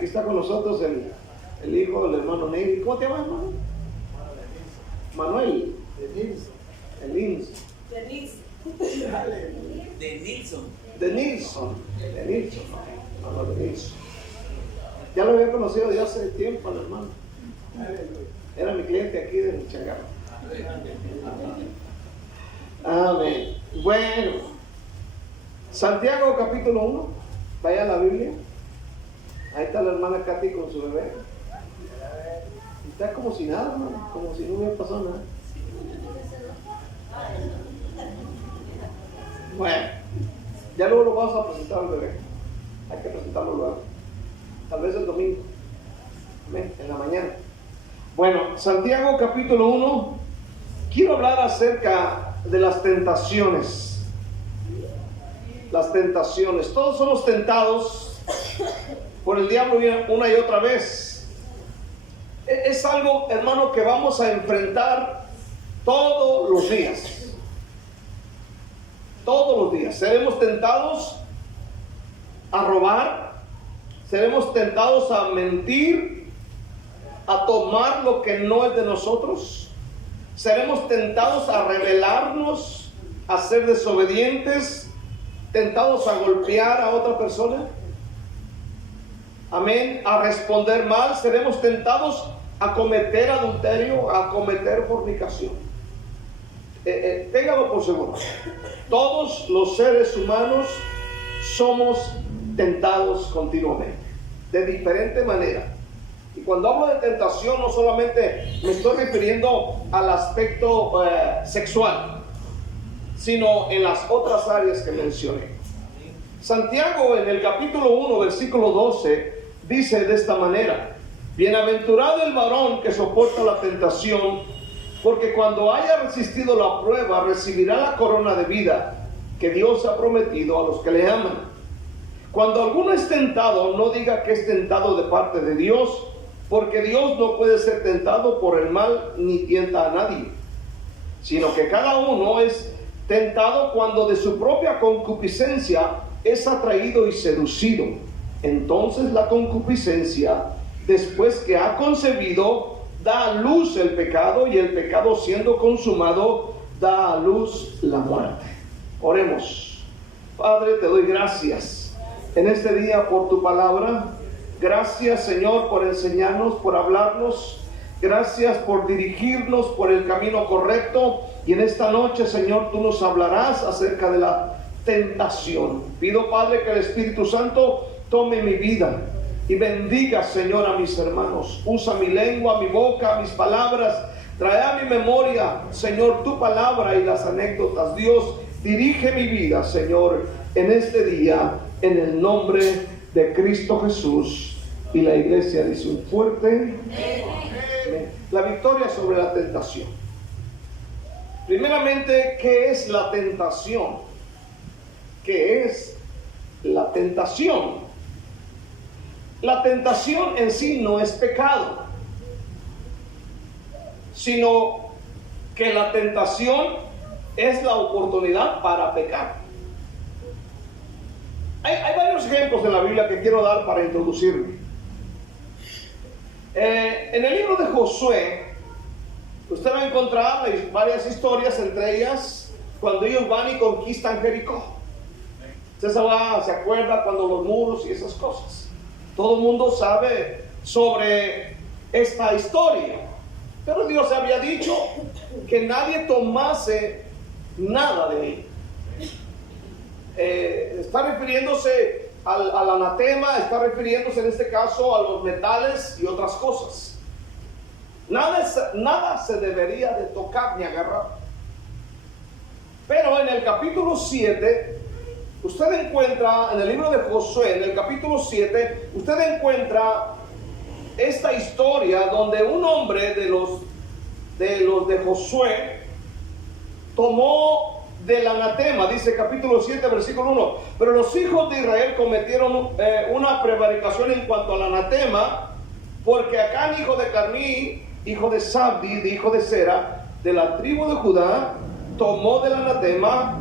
Aquí está con nosotros el hijo del hermano Ney. ¿Cómo te llamas, hermano? Manuel. El Nilson. De Nilson. Ya lo había conocido ya hace tiempo al hermano. Era mi cliente aquí de Changarro. Amén. Bueno, Santiago capítulo 1. Vaya a la Biblia. Ahí está la hermana Katy con su bebé. Está como si nada, hermano, como si no hubiera pasado nada. Bueno, ya luego lo vamos a presentar al bebé. Hay que presentarlo luego. Tal vez el domingo. Amén, en la mañana. Bueno, Santiago capítulo 1. Quiero hablar acerca de las tentaciones. Las tentaciones. Todos somos tentados por el diablo una y otra vez. Es algo, hermano, que vamos a enfrentar todos los días. Todos los días. Seremos tentados a robar. Seremos tentados a mentir, a tomar lo que no es de nosotros. Seremos tentados a rebelarnos, a ser desobedientes, tentados a golpear a otra persona. Amén. A responder mal. Seremos tentados a cometer adulterio, a cometer fornicación. Téngalo por seguro. Todos los seres humanos somos tentados continuamente, de diferente manera. Y cuando hablo de tentación, no solamente me estoy refiriendo al aspecto sexual, sino en las otras áreas que mencioné. Santiago en el capítulo 1, versículo 12, dice de esta manera: bienaventurado el varón que soporta la tentación, porque cuando haya resistido la prueba, recibirá la corona de vida que Dios ha prometido a los que le aman. Cuando alguno es tentado, no diga que es tentado de parte de Dios, porque Dios no puede ser tentado por el mal, ni tienta a nadie, sino que cada uno es tentado cuando de su propia concupiscencia es atraído y seducido. Entonces la concupiscencia, después que ha concebido, da a luz el pecado, y el pecado, siendo consumado, da a luz la muerte. Oremos. Padre, te doy gracias en este día por tu palabra. Gracias, Señor, por enseñarnos, por hablarnos. Gracias por dirigirnos por el camino correcto. Y en esta noche, Señor, tú nos hablarás acerca de la tentación. Pido, Padre, que el Espíritu Santo tome mi vida y bendiga, Señor, a mis hermanos. Usa mi lengua, mi boca, mis palabras. Trae a mi memoria, Señor, tu palabra y las anécdotas. Dios, dirige mi vida, Señor, en este día, en el nombre de Cristo Jesús. Y la iglesia dice un fuerte amén. La victoria sobre la tentación. Primeramente, ¿qué es la tentación? ¿Qué es la tentación? La tentación en sí no es pecado, sino que la tentación es la oportunidad para pecar. Hay varios ejemplos en la Biblia que quiero dar para introducirme. En el libro de Josué, usted va a encontrar varias historias, entre ellas cuando ellos van y conquistan Jericó. Usted se acuerda cuando los muros y esas cosas. Todo el mundo sabe sobre esta historia. Pero Dios había dicho que nadie tomase nada de él. Está refiriéndose al anatema, está refiriéndose en este caso a los metales y otras cosas. Nada se debería de tocar ni agarrar. Pero en el capítulo 7, usted encuentra, en el libro de Josué, en el capítulo 7, usted encuentra esta historia donde un hombre de los de Josué tomó del anatema, dice capítulo 7, versículo 1. Pero los hijos de Israel cometieron una prevaricación en cuanto al anatema, porque Acán, hijo de Carmí, hijo de Sabdi, hijo de Sera, de la tribu de Judá, tomó del anatema,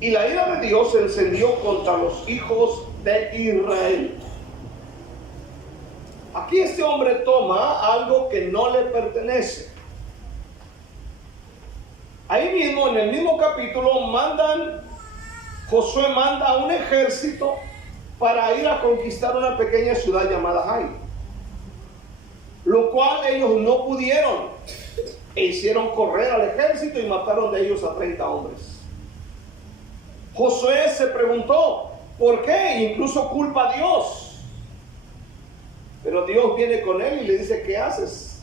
y la ira de Dios se encendió contra los hijos de Israel. aquí este hombre toma algo que no le pertenece. Ahí mismo, en el mismo capítulo, Josué manda a un ejército para ir a conquistar una pequeña ciudad llamada Jai, lo cual ellos no pudieron, e hicieron correr al ejército y mataron de ellos a 30 hombres. Josué se preguntó, ¿por qué? Incluso culpa a Dios. Pero Dios viene con él y le dice, ¿qué haces?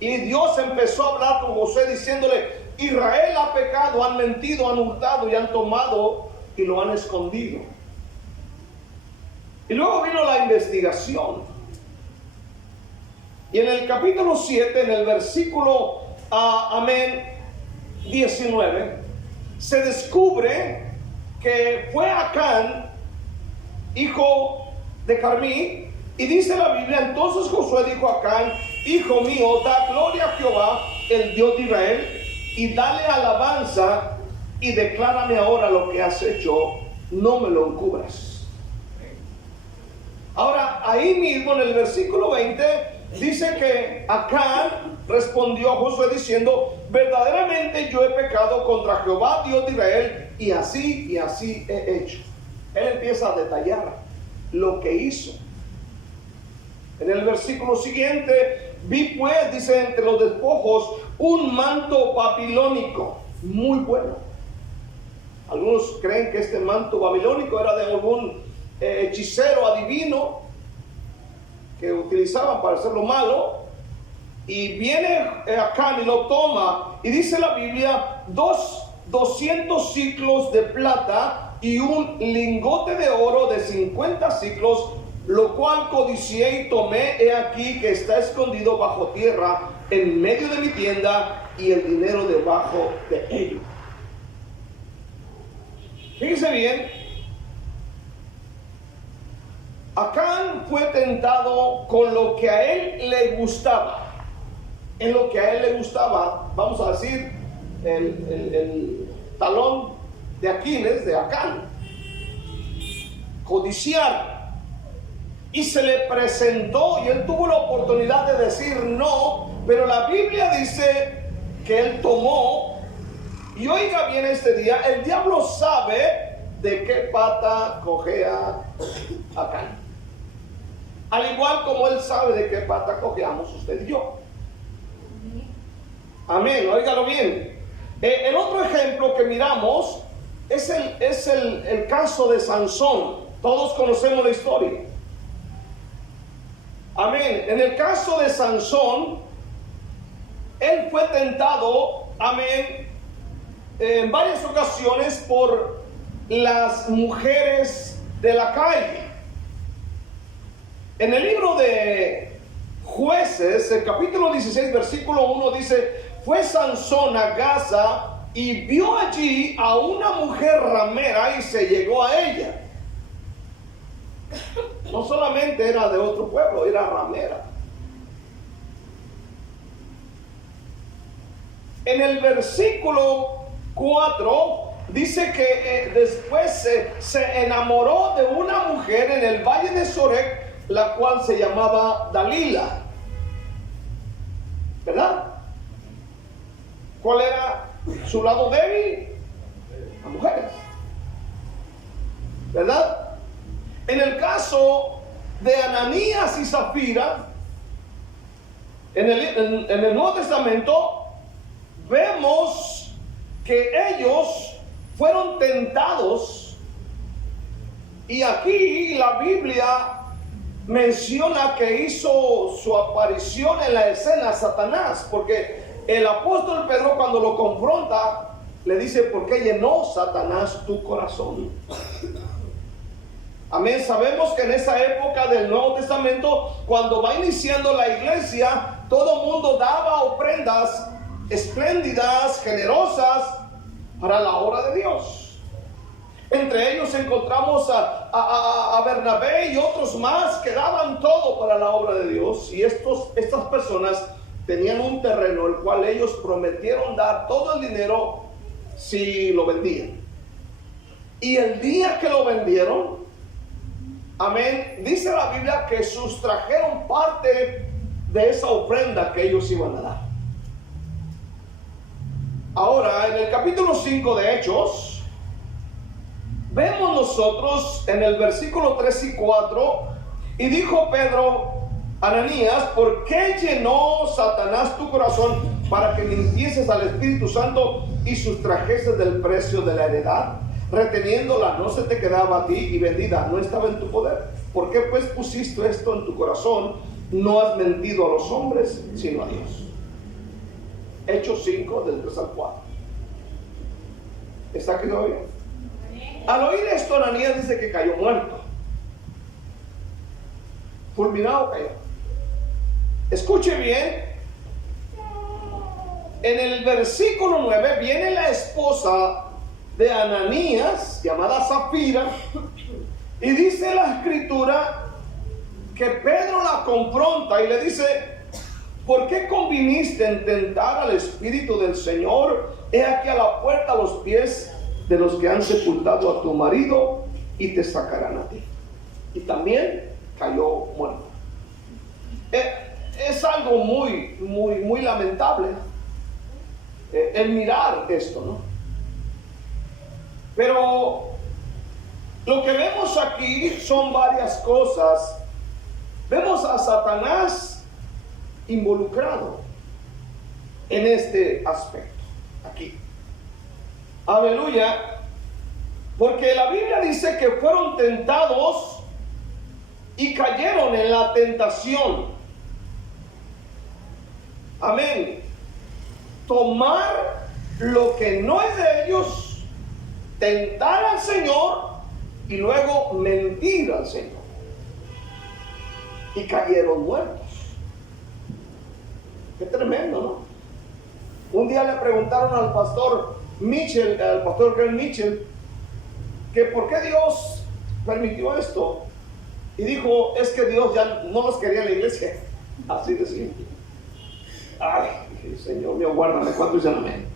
Y Dios empezó a hablar con Josué diciéndole, Israel ha pecado, han mentido, han hurtado y han tomado y lo han escondido. Y luego vino la investigación. Y en el capítulo 7, en el versículo 19, se descubre que fue Acán, hijo de Carmí, y dice la Biblia, entonces Josué dijo a Acán, hijo mío, da gloria a Jehová, el Dios de Israel, y dale alabanza, y declárame ahora lo que has hecho, no me lo encubras. Ahora, ahí mismo en el versículo 20, dice que Acán respondió a Josué diciendo, verdaderamente yo he pecado contra Jehová, Dios de Israel, y así he hecho. Él empieza a detallar lo que hizo. En el versículo siguiente, vi pues, dice, entre los despojos, un manto babilónico muy bueno. Algunos creen que este manto babilónico era de algún hechicero adivino que utilizaban para hacer lo malo. Y viene Acán y lo toma, y dice la Biblia, 200 ciclos de plata y un lingote de oro de 50 ciclos, lo cual codicié y tomé, he aquí que está escondido bajo tierra en medio de mi tienda, y el dinero debajo de ello. Fíjense bien, Acán fue tentado con lo que a él le gustaba. En lo que a él le gustaba, vamos a decir, el talón de Aquiles de Acán, codiciar. Y se le presentó y él tuvo la oportunidad de decir no, pero la Biblia dice que él tomó. Y oiga bien este día, el diablo sabe de qué pata cojea Acán, al igual como él sabe de qué pata cojeamos usted y yo. Amén, óigalo bien. El otro ejemplo que miramos es el caso de Sansón. Todos conocemos la historia. Amén. En el caso de Sansón, él fue tentado, amén, en varias ocasiones por las mujeres de la calle. En el libro de Jueces, el capítulo 16, versículo 1 dice, fue Sansón a Gaza y vio allí a una mujer ramera y se llegó a ella. No solamente era de otro pueblo, era ramera. En el versículo 4 dice que después se enamoró de una mujer en el valle de Sorek, la cual se llamaba Dalila. ¿Verdad? ¿Cuál era su lado débil? Las mujeres. ¿Verdad? En el caso de Ananías y Zafira, en el Nuevo Testamento, vemos que ellos fueron tentados, y aquí la Biblia menciona que hizo su aparición en la escena Satanás, porque el apóstol Pedro, cuando lo confronta, le dice, ¿por qué llenó Satanás tu corazón? Amén. Sabemos que en esa época del Nuevo Testamento, cuando va iniciando la iglesia, todo el mundo daba ofrendas espléndidas, generosas, para la obra de Dios. Entre ellos encontramos a Bernabé y otros más que daban todo para la obra de Dios. Y estas personas tenían un terreno el cual ellos prometieron dar todo el dinero si lo vendían. Y el día que lo vendieron, amén, dice la Biblia que sustrajeron parte de esa ofrenda que ellos iban a dar. Ahora, en el capítulo 5 de Hechos, vemos nosotros en el versículo 3 y 4, y dijo Pedro: Ananías, ¿por qué llenó Satanás tu corazón para que mintieses al Espíritu Santo y sustrajeses del precio de la heredad? Reteniéndola no se te quedaba a ti, y vendida no estaba en tu poder. ¿Por qué pues pusiste esto en tu corazón? No has mentido a los hombres, sino a Dios. Hechos 5, del 3 al 4. ¿Está aquí todavía? Al oír esto, Ananías dice que cayó muerto. Fulminado cayó. Escuche bien. En el versículo 9 viene la esposa de Ananías, llamada Zafira, y dice la escritura que Pedro la confronta y le dice: ¿por qué conviniste en tentar al Espíritu del Señor? He aquí a la puerta los pies de los que han sepultado a tu marido y te sacarán a ti. Y también cayó muerto. Es algo muy lamentable el mirar esto, ¿no? Pero lo que vemos aquí son varias cosas. Vemos a Satanás involucrado en este aspecto aquí. Aleluya. Porque la Biblia dice que fueron tentados y cayeron en la tentación. Amén. Tomar lo que no es de ellos, tentar al Señor y luego mentir al Señor. Y cayeron muertos. Qué tremendo, ¿no? Un día le preguntaron al pastor Mitchell, al pastor Greg Mitchell, que por qué Dios permitió esto. Y dijo: es que Dios ya no los quería en la iglesia. Así de simple. Ay, Señor mío, guárdame. ¿Cuántos dicen amén?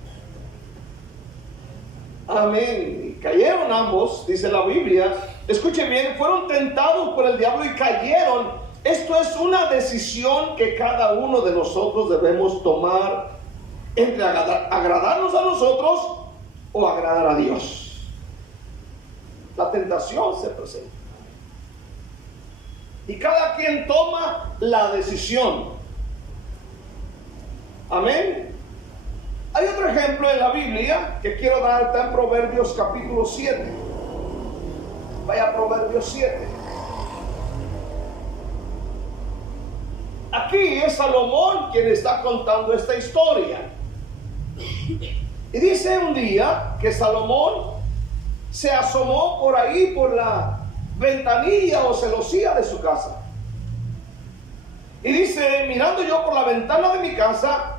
Amén. Y cayeron ambos, dice la Biblia. Escuchen bien, fueron tentados por el diablo y cayeron. Esto es una decisión que cada uno de nosotros debemos tomar, entre agradarnos a nosotros o agradar a Dios. La tentación se presenta y cada quien toma la decisión. Amén. Hay otro ejemplo en la Biblia que quiero dar, está en Proverbios capítulo 7. Vaya a Proverbios 7. Aquí es Salomón quien está contando esta historia. Y dice un día que Salomón se asomó por ahí, por la ventanilla o celosía de su casa. Y dice: mirando yo por la ventana de mi casa,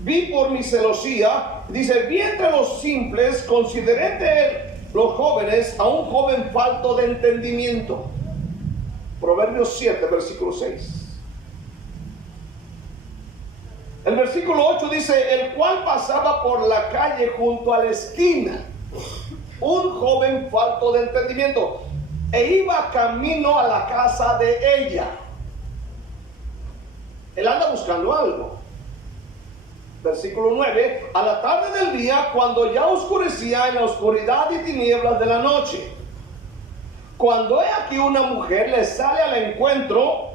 vi por mi celosía, dice, vi entre los simples, consideré de los jóvenes a un joven falto de entendimiento. Proverbios 7, versículo 6. El versículo 8 dice: el cual pasaba por la calle junto a la esquina, un joven falto de entendimiento, e iba camino a la casa de ella. Él anda buscando algo. Versículo 9: a la tarde del día, cuando ya oscurecía, en la oscuridad y tinieblas de la noche, cuando he aquí una mujer le sale al encuentro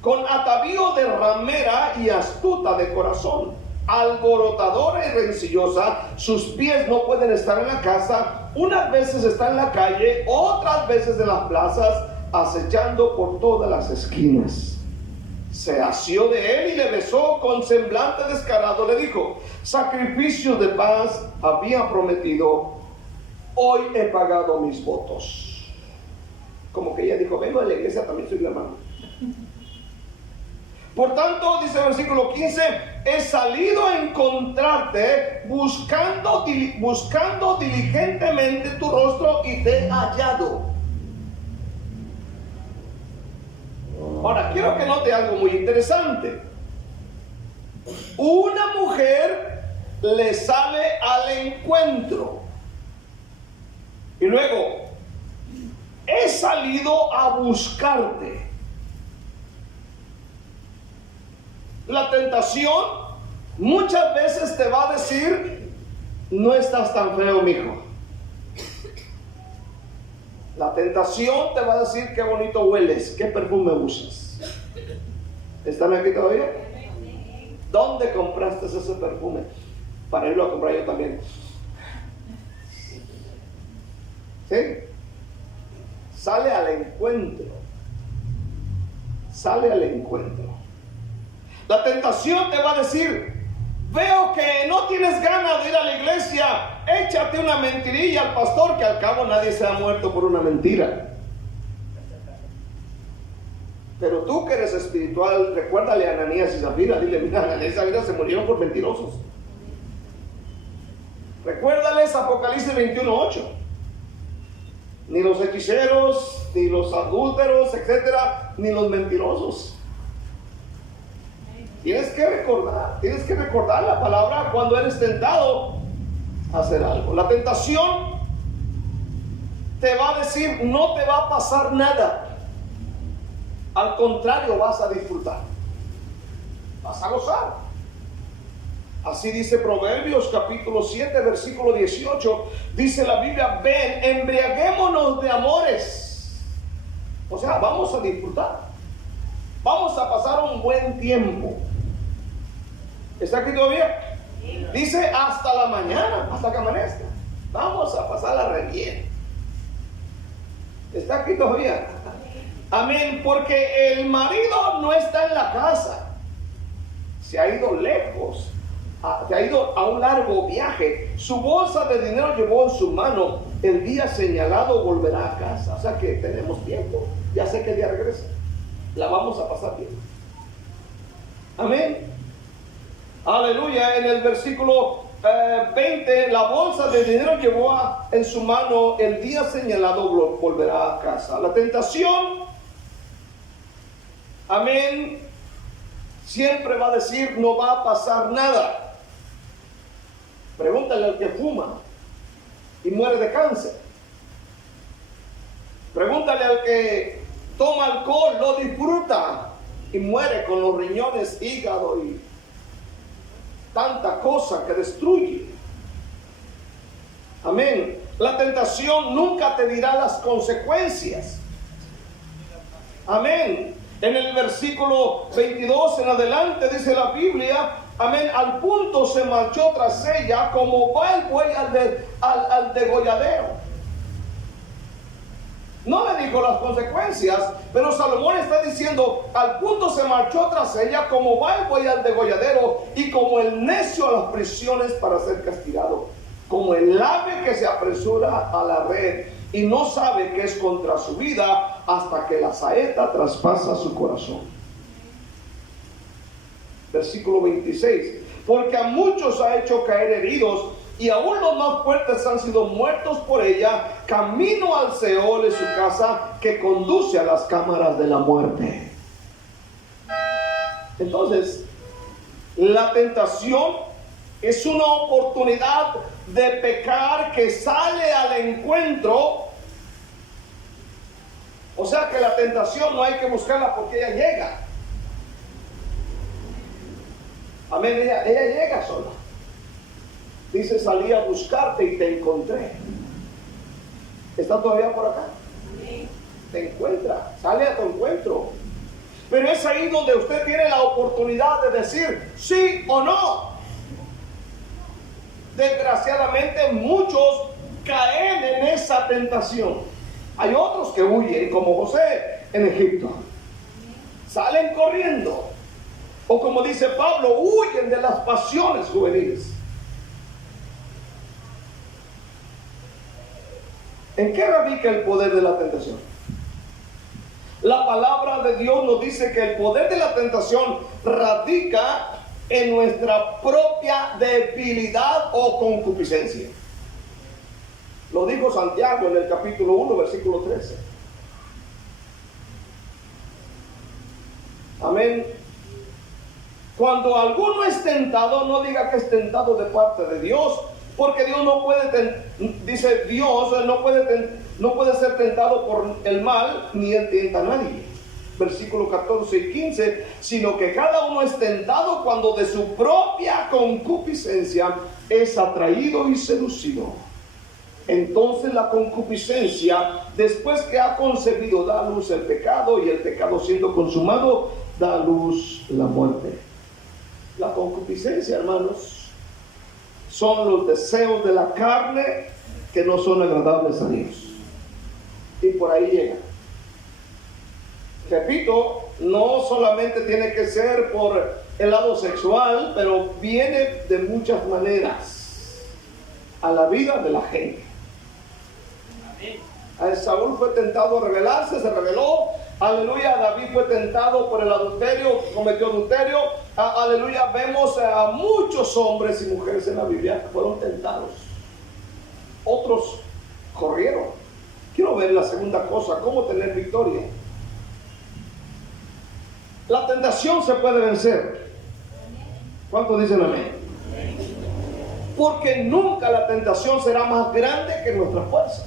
con atavío de ramera y astuta de corazón, alborotadora y rencillosa. Sus pies no pueden estar en la casa, unas veces está en la calle, otras veces en las plazas, acechando por todas las esquinas. Se asió de él y le besó con semblante descarado. Le dijo: sacrificio de paz había prometido, hoy he pagado mis votos. Como que ella dijo: vengo a la iglesia, también soy la hermana. Por tanto, dice el versículo 15, he salido a encontrarte buscando diligentemente tu rostro y te he hallado. Ahora, quiero que note algo muy interesante. Una mujer le sale al encuentro. Y luego, he salido a buscarte. La tentación muchas veces te va a decir: no estás tan feo, mijo. La tentación te va a decir: qué bonito hueles, qué perfume usas. ¿Están aquí todavía? ¿Dónde compraste ese perfume? Para irlo a comprar yo también. ¿Sí? Sale al encuentro. Sale al encuentro. La tentación te va a decir: veo que no tienes ganas de ir a la iglesia, échate una mentirilla al pastor, que al cabo nadie se ha muerto por una mentira. Pero tú que eres espiritual, recuérdale a Ananías y Zafira, dile: mira, Ananías y Zafira se murieron por mentirosos. Recuérdales Apocalipsis 21:8. Ni los hechiceros, ni los adúlteros, etcétera, ni los mentirosos. Tienes que recordar la palabra cuando eres tentado a hacer algo. La tentación te va a decir: no te va a pasar nada. Al contrario, vas a disfrutar, vas a gozar. Así dice Proverbios capítulo 7 versículo 18. Dice la Biblia: ven, embriaguémonos de amores. O sea, vamos a disfrutar, vamos a pasar un buen tiempo. ¿Está aquí todavía? Dice: hasta la mañana, hasta que amanezca. Vamos a pasarla re bien. ¿Está aquí todavía? Amén. Porque el marido no está en la casa, se ha ido lejos, se ha ido a un largo viaje. Su bolsa de dinero llevó en su mano. El día señalado volverá a casa. O sea que tenemos tiempo. Ya sé que el día regresa. La vamos a pasar bien. Amén. Aleluya. En el versículo 20, la bolsa de dinero llevó en su mano. El día señalado volverá a casa. La tentación, amén, siempre va a decir: no va a pasar nada. Pregúntale al que fuma y muere de cáncer. Pregúntale al que toma alcohol, lo disfruta y muere con los riñones, hígado y tanta cosa que destruye. Amén. La tentación nunca te dirá las consecuencias. Amén. En el versículo 22 en adelante dice la Biblia: amén, al punto se marchó tras ella como va el buey al degolladero. No le dijo las consecuencias, pero Salomón está diciendo: al punto se marchó tras ella como va el buey al degolladero, y como el necio a las prisiones para ser castigado, como el ave que se apresura a la red y no sabe que es contra su vida hasta que la saeta traspasa su corazón. Versículo 26. Porque a muchos ha hecho caer heridos, y aún los más fuertes han sido muertos por ella. Camino al Seol es su casa, que conduce a las cámaras de la muerte. Entonces, la tentación es una oportunidad de pecar que sale al encuentro. O sea que la tentación no hay que buscarla porque ella llega. Amén, ella llega sola. Dice: salí a buscarte y te encontré. ¿Está todavía por acá? Sí. Te encuentra, sale a tu encuentro. Pero es ahí donde usted tiene la oportunidad de decir sí o no. Desgraciadamente muchos caen en esa tentación. Hay otros que huyen, como José en Egipto. Salen corriendo. O como dice Pablo, huyen de las pasiones juveniles. ¿En qué radica el poder de la tentación? La palabra de Dios nos dice que el poder de la tentación radica en nuestra propia debilidad o concupiscencia. Lo dijo Santiago en el capítulo 1, versículo 13. Amén. Cuando alguno es tentado, no diga que es tentado de parte de Dios, Porque Dios no puede, dice Dios, no puede ser tentado por el mal, ni él tienta a nadie. Versículos 14 y 15, sino que cada uno es tentado cuando de su propia concupiscencia es atraído y seducido. Entonces la concupiscencia, después que ha concebido, da a luz el pecado, y el pecado siendo consumado, da a luz la muerte. La concupiscencia, hermanos, son los deseos de la carne que no son agradables a Dios. Y por ahí llega. Repito, no solamente tiene que ser por el lado sexual, pero viene de muchas maneras a la vida de la gente. A Saúl fue tentado a rebelarse, se rebeló. Aleluya, David fue tentado por el adulterio, cometió adulterio. Aleluya, vemos a muchos hombres y mujeres en la Biblia que fueron tentados. Otros corrieron. Quiero ver la segunda cosa, cómo tener victoria. La tentación se puede vencer. ¿Cuántos dicen amén? Porque nunca la tentación será más grande que nuestra fuerza.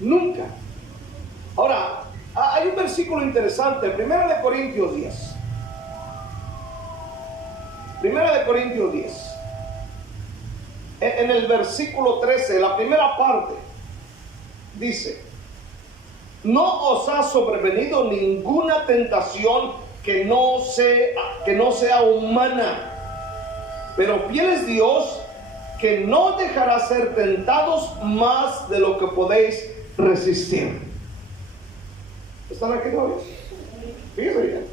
Nunca. Ahora, hay un versículo interesante, 1 de Corintios 10. 1 de Corintios 10. En el versículo 13, la primera parte, dice: no os ha sobrevenido ninguna tentación que no sea humana, pero fiel es Dios, que no dejará ser tentados más de lo que podéis resistir. ¿Están aquí todavía? Fíjense bien.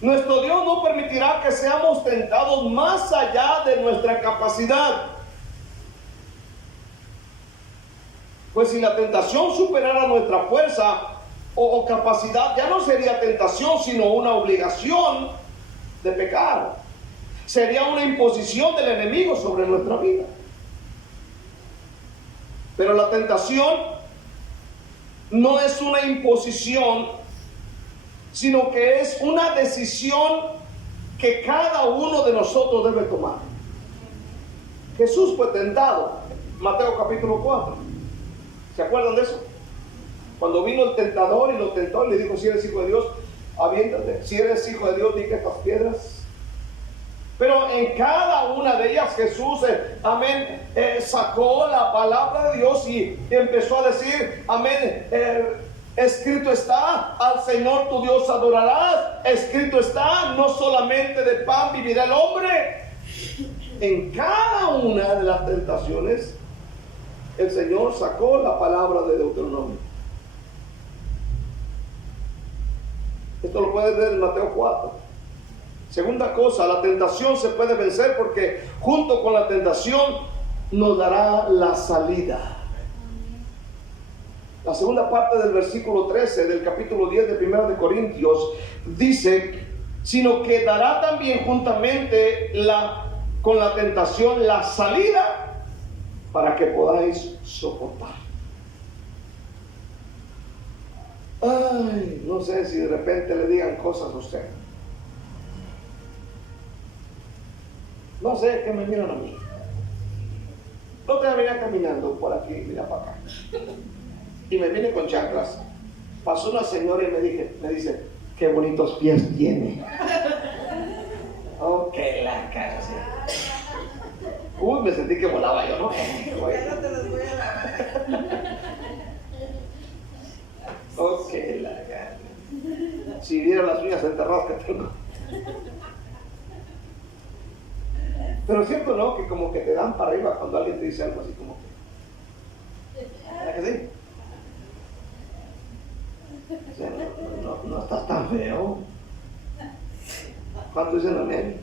Nuestro Dios no permitirá que seamos tentados más allá de nuestra capacidad. Pues si la tentación superara nuestra fuerza o capacidad, ya no sería tentación, sino una obligación de pecar. Sería una imposición del enemigo sobre nuestra vida. Pero la tentación no es una imposición, sino que es una decisión que cada uno de nosotros debe tomar. Jesús fue tentado, Mateo capítulo 4. ¿Se acuerdan de eso? Cuando vino el tentador y lo tentó y le dijo: si eres hijo de Dios, aviéntate. Si eres hijo de Dios, di que estas piedras. Pero en cada una de ellas Jesús, sacó la palabra de Dios y empezó a decir: amén, escrito está, al Señor tu Dios adorarás. Escrito está, no solamente de pan vivirá el hombre. En cada una de las tentaciones el Señor sacó la palabra de Deuteronomio. Esto lo puedes ver en Mateo 4. Segunda cosa, la tentación se puede vencer porque junto con la tentación nos dará la salida. La segunda parte del versículo 13 del capítulo 10 de 1 de Corintios dice: sino que dará también juntamente con la tentación la salida para que podáis soportar. Ay, no sé si de repente le digan cosas a usted. No sé, que me miran a mí. No te venía caminando por aquí, mira para acá. Y me vine con chanclas. Pasó una señora y me dice: qué bonitos pies tiene. Ok, la cara. Uy, me sentí que volaba yo, ¿no? Ya no te los voy a lavar. Ok, la cara. Si vieran las uñas enterradas que tengo. Pero es cierto, ¿no? Que como que te dan para arriba cuando alguien te dice algo así como que... ¿verdad que sí? O sea, no estás tan feo. ¿Cuánto dicen amén?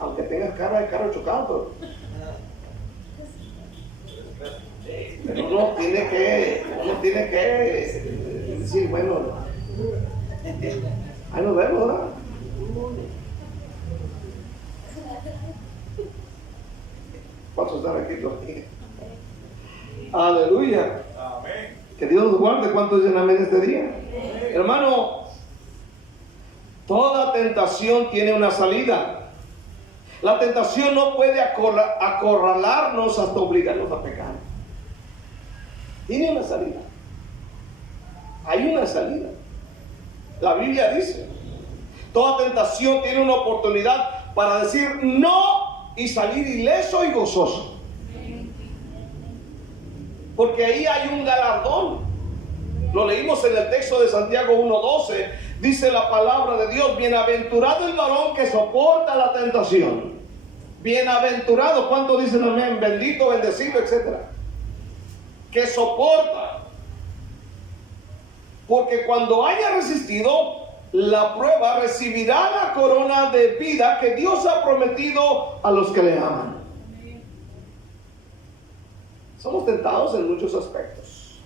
Aunque tengas cara de carro chocado, pero uno tiene que decir: bueno, ahí nos vemos, ¿verdad? ¿Cuántos están aquí todavía? Aleluya. Amén. Que Dios nos guarde. ¿Cuántos dicen amén este día? Amén. Hermano, toda tentación tiene una salida. La tentación no puede acorralarnos hasta obligarnos a pecar. Tiene una salida. Hay una salida. La Biblia dice, toda tentación tiene una oportunidad para decir no y salir ileso y gozoso. Porque ahí hay un galardón. Lo leímos en el texto de Santiago 1:12. Dice la palabra de Dios: bienaventurado el varón que soporta la tentación. Bienaventurado, ¿cuánto dicen amén? Bendito, bendecido, etcétera. Que soporta. Porque cuando haya resistido la prueba, recibirá la corona de vida que Dios ha prometido a los que le aman. Somos tentados en muchos aspectos.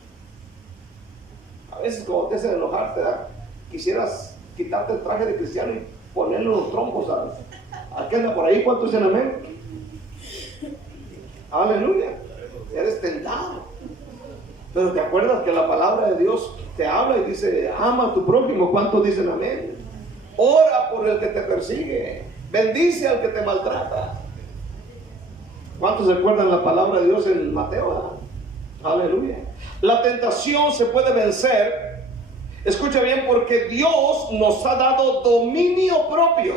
A veces cuando te hacen enojar, quisieras quitarte el traje de cristiano y ponerle los trompos a que anda por ahí. ¿Cuántos dicen amén? Aleluya. Eres tentado. Pero te acuerdas que la palabra de Dios te habla y dice: ama a tu prójimo. ¿Cuántos dicen amén? Ora por el que te persigue. Bendice al que te maltrata. ¿Cuántos recuerdan la palabra de Dios en Mateo? Aleluya. La tentación se puede vencer. Escucha bien, porque Dios nos ha dado dominio propio.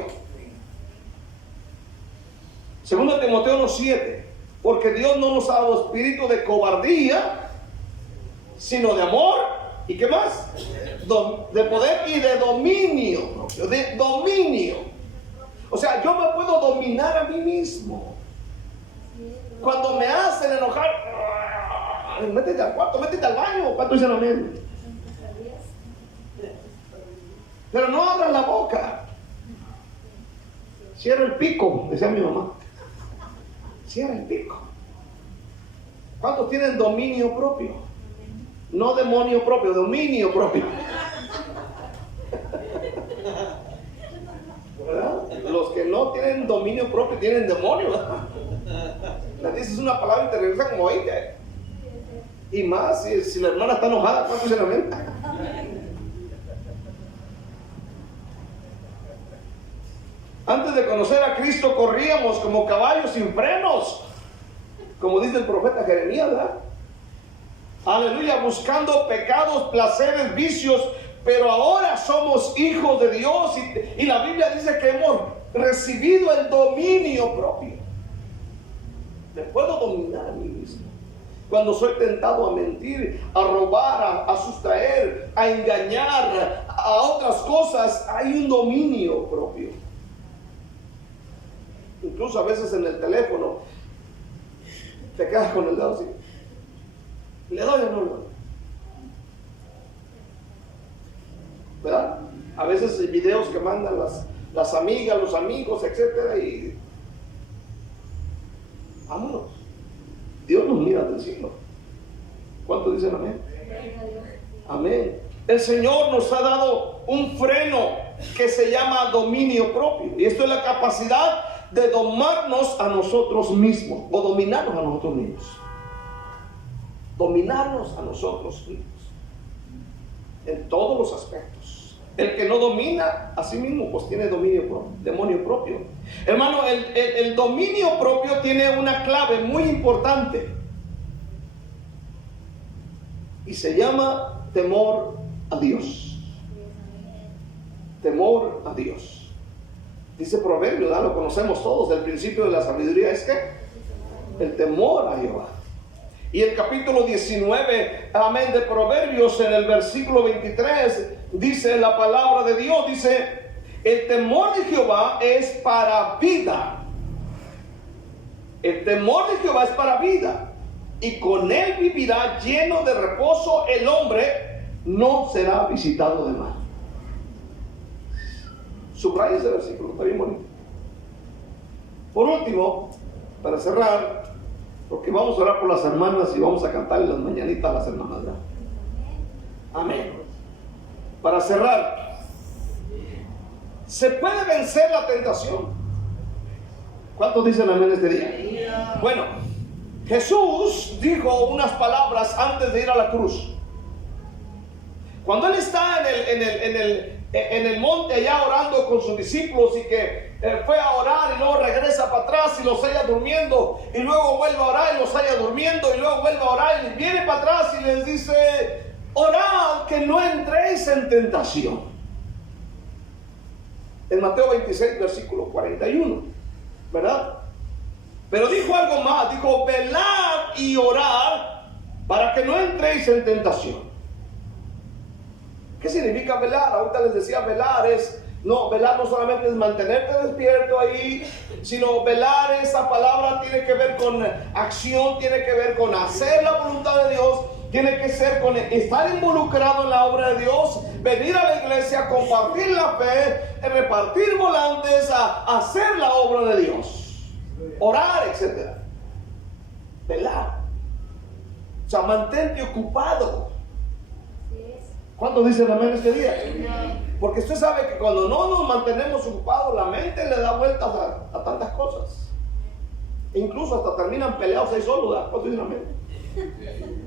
2 Timoteo 1:7. Porque Dios no nos ha dado espíritu de cobardía, sino de amor. ¿Y qué más? De poder y de dominio propio. De dominio. O sea, yo me puedo dominar a mí mismo. Cuando me hacen enojar, métete al cuarto, métete al baño. ¿Cuánto dicen amén? Pero no abran la boca. Cierra el pico, decía mi mamá. Cierra el pico. ¿Cuántos tienen dominio propio? No demonio propio, dominio propio. ¿Verdad? Los que no tienen dominio propio tienen demonio, ¿verdad? Le dices una palabra y te regresa como 20. Y más si la hermana está enojada, ¿cuánto se lamenta? Antes de conocer a Cristo corríamos como caballos sin frenos, como dice el profeta Jeremías, ¿verdad? Aleluya, buscando pecados, placeres, vicios, pero ahora somos hijos de Dios y la Biblia dice que hemos recibido el dominio propio. Me puedo dominar a mí mismo. Cuando soy tentado a mentir, a robar, a sustraer, a engañar, a otras cosas, hay un dominio propio. Incluso a veces en el teléfono te quedas con el dedo así. ¿Le doy o no le doy? ¿Verdad? A veces videos que mandan las amigas, los amigos, etcétera, y vámonos. Dios nos mira del cielo. ¿Cuántos dicen amén? Amén. El Señor nos ha dado un freno que se llama dominio propio. Y esto es la capacidad de domarnos a nosotros mismos, o dominarnos a nosotros mismos. Dominarnos a nosotros mismos en todos los aspectos. El que no domina a sí mismo, pues tiene demonio propio. Hermano, el dominio propio tiene una clave muy importante y se llama temor a Dios. Temor a Dios. Dice Proverbios, ¿no? Lo conocemos todos. El principio de la sabiduría es que el temor a Jehová. Y el capítulo 19, amén, de Proverbios, en el versículo 23, dice la palabra de Dios, dice: el temor de Jehová es para vida. El temor de Jehová es para vida, y con él vivirá lleno de reposo el hombre, no será visitado de mal. Subraya ese versículo, está bien bonito. Por último, para cerrar, porque vamos a orar por las hermanas y vamos a cantarle las mañanitas a las hermanas, ¿verdad? Amén. Para cerrar, ¿se puede vencer la tentación? ¿Cuántos dicen amén este día? Bueno, Jesús dijo unas palabras antes de ir a la cruz. Cuando él está en el monte allá orando con sus discípulos y que fue a orar y luego regresa para atrás y los halla durmiendo, y luego vuelve a orar y los halla durmiendo, y luego vuelve a orar y viene para atrás y les dice: orad que no entréis en tentación. En Mateo 26, versículo 41, ¿verdad? Pero dijo algo más, dijo: velad y orad para que no entréis en tentación. ¿Qué significa velar? Ahorita les decía, velar no solamente es mantenerte despierto ahí, sino velar, esa palabra tiene que ver con acción, tiene que ver con hacer la voluntad de Dios, tiene que ser con estar involucrado en la obra de Dios, venir a la iglesia, compartir la fe, repartir volantes, a hacer la obra de Dios, orar, etc. Velar. O sea, mantente ocupado. ¿Cuántos dicen amén este día? Porque usted sabe que cuando no nos mantenemos ocupados, la mente le da vueltas a tantas cosas. Incluso hasta terminan peleados ahí solos, ¿verdad? ¿Cuántos dicen amén?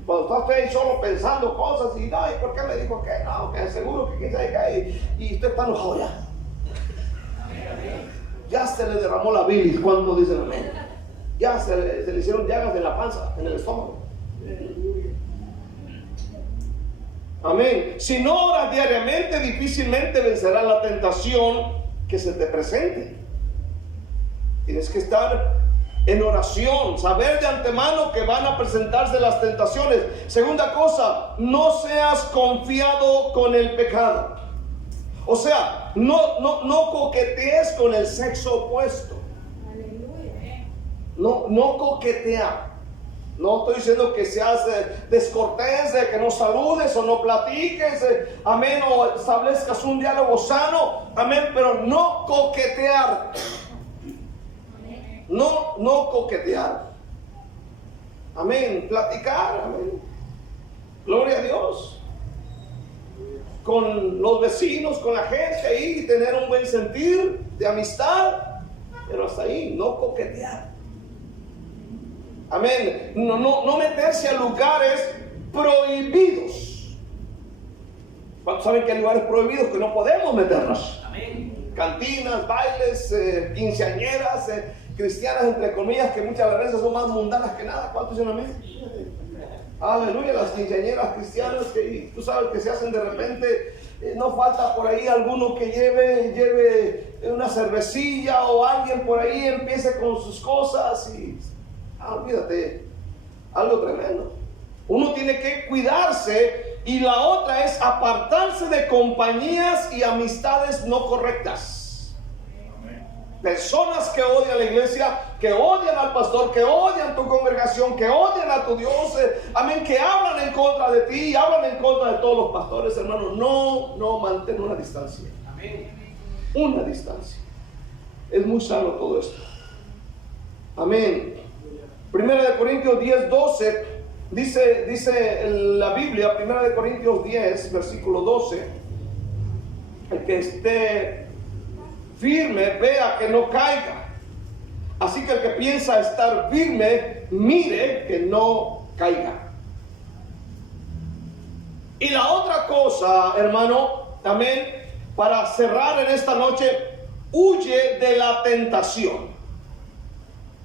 Cuando está usted ahí solo pensando cosas y no, ¿y por qué me dijo que no? Que seguro que quién sabe qué, y usted está enojado ya. Ya se le derramó la bilis. ¿Cuántos dicen amén? Ya se le hicieron llagas en la panza, en el estómago. Amén. Si no oras diariamente, difícilmente vencerás la tentación que se te presente. Tienes que estar en oración, saber de antemano que van a presentarse las tentaciones. Segunda cosa, no seas confiado con el pecado. O sea, no coquetees con el sexo opuesto. No coquetear. No estoy diciendo que seas descortés, que no saludes o no platiques, amén, o establezcas un diálogo sano, amén, pero no coquetear. No coquetear. Amén, platicar, amén. Gloria a Dios. Con los vecinos, con la gente ahí, tener un buen sentir de amistad, pero hasta ahí, no coquetear. Amén. No meterse a lugares prohibidos. ¿Cuántos saben que hay lugares prohibidos que no podemos meternos? Amén. Cantinas, bailes, quinceañeras, cristianas entre comillas, que muchas veces son más mundanas que nada. ¿Cuántos dicen amén? Aleluya, las quinceañeras cristianas que tú sabes que se hacen de repente. No falta por ahí alguno que lleve una cervecilla, o alguien por ahí empiece con sus cosas y olvídate, algo tremendo. Uno tiene que cuidarse, y la otra es apartarse de compañías y amistades no correctas. Personas que odian la iglesia, que odian al pastor, que odian tu congregación, que odian a tu Dios, amén, que hablan en contra de ti, hablan en contra de todos los pastores, hermanos. No, mantén una distancia. Amén. Una distancia. Es muy sano todo esto. Amén. Primera de Corintios 10, 12, dice la Biblia, Primera de Corintios 10, versículo 12, el que esté firme, vea que no caiga. Así que el que piensa estar firme, mire que no caiga. Y la otra cosa, hermano, amén, para cerrar en esta noche, huye de la tentación.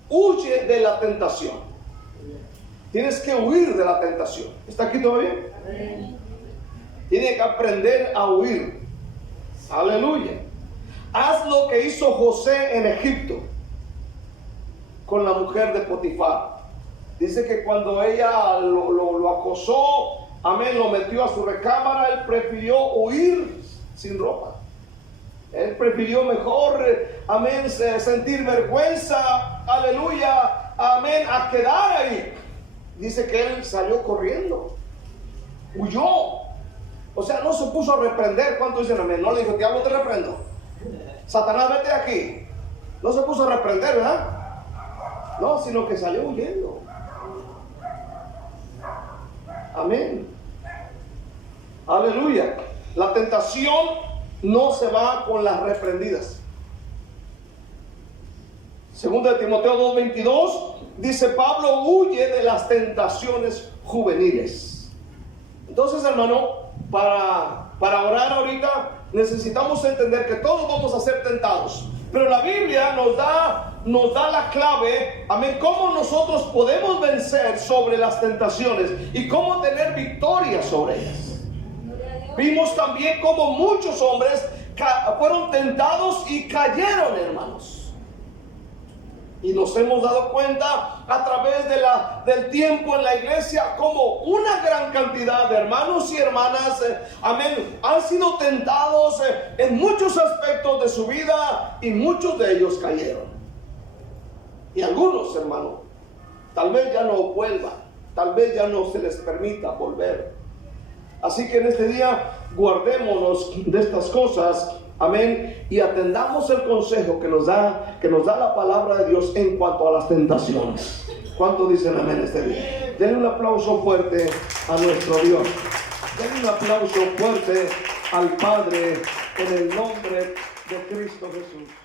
Huye de la tentación. Tienes que huir de la tentación. ¿Está aquí todavía? Tienes que aprender a huir. Aleluya. Haz lo que hizo José en Egipto con la mujer de Potifar. Dice que cuando ella lo acosó, amén, lo metió a su recámara, él prefirió huir sin ropa. Él prefirió mejor, amén, sentir vergüenza, aleluya, amén, a quedar ahí. Dice que él salió corriendo, huyó. O sea, no se puso a reprender. ¿Cuánto dicen amén? No le dijo: diablo, te reprendo. Satanás, vete aquí. No se puso a reprender, ¿verdad? No, sino que salió huyendo. Amén. Aleluya. La tentación no se va con las reprendidas. Segunda de Timoteo 2:22 dice Pablo: huye de las tentaciones juveniles. Entonces, hermano, para orar ahorita necesitamos entender que todos vamos a ser tentados. Pero la Biblia nos da la clave, amén, cómo nosotros podemos vencer sobre las tentaciones y cómo tener victoria sobre ellas. Vimos también cómo muchos hombres fueron tentados y cayeron, hermanos. Y nos hemos dado cuenta a través del tiempo en la iglesia como una gran cantidad de hermanos y hermanas, amén, han sido tentados en muchos aspectos de su vida y muchos de ellos cayeron. Y algunos, hermanos, tal vez ya no vuelvan, tal vez ya no se les permita volver. Así que en este día guardémonos de estas cosas, amén, y atendamos el consejo que nos da la palabra de Dios en cuanto a las tentaciones. ¿Cuántos dicen amén este día? Denle un aplauso fuerte a nuestro Dios. Denle un aplauso fuerte al Padre en el nombre de Cristo Jesús.